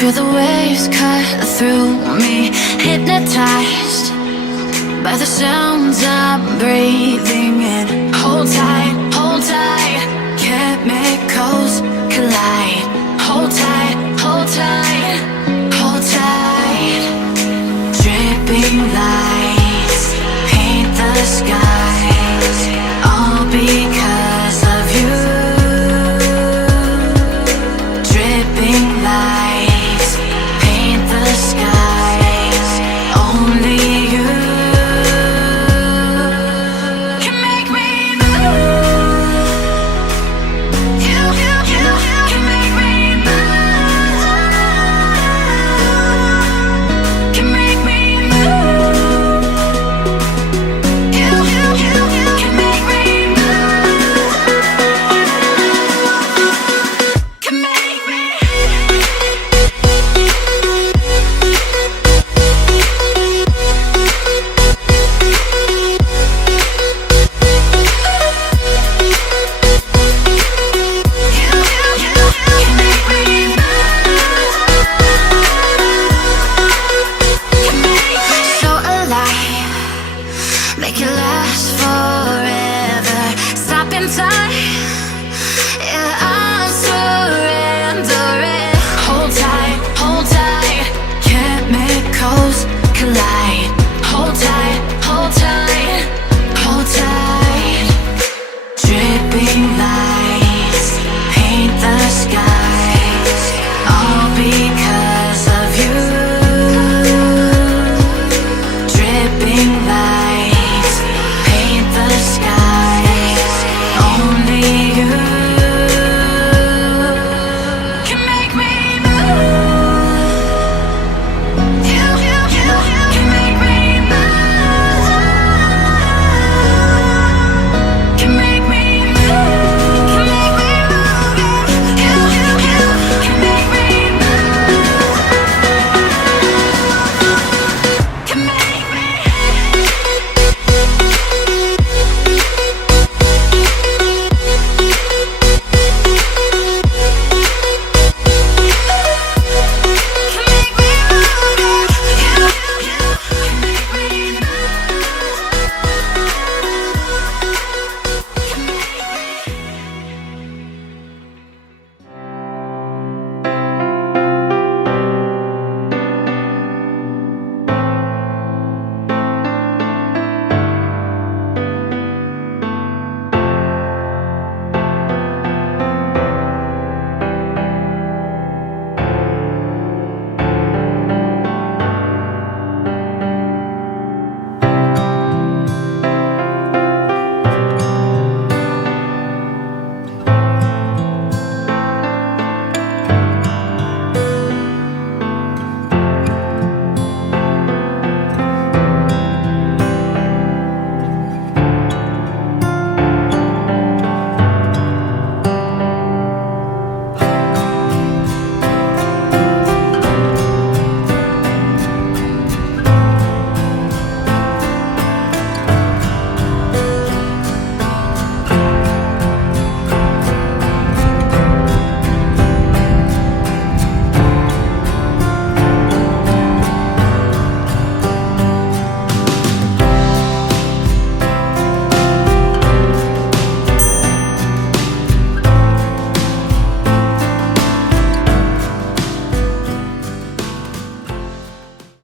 Feel the waves cut through me, hypnotized by the sounds I'm breathing in. Hold tight, chemicals collide. Hold tight, hold tight, hold tight. Dripping lights paint the skies, all because of you. Dripping lights paint the skies, only you can make me move. You can make me move. Can make me move. You can make me move. Can make me. So alive, make it last forever. Stop in time.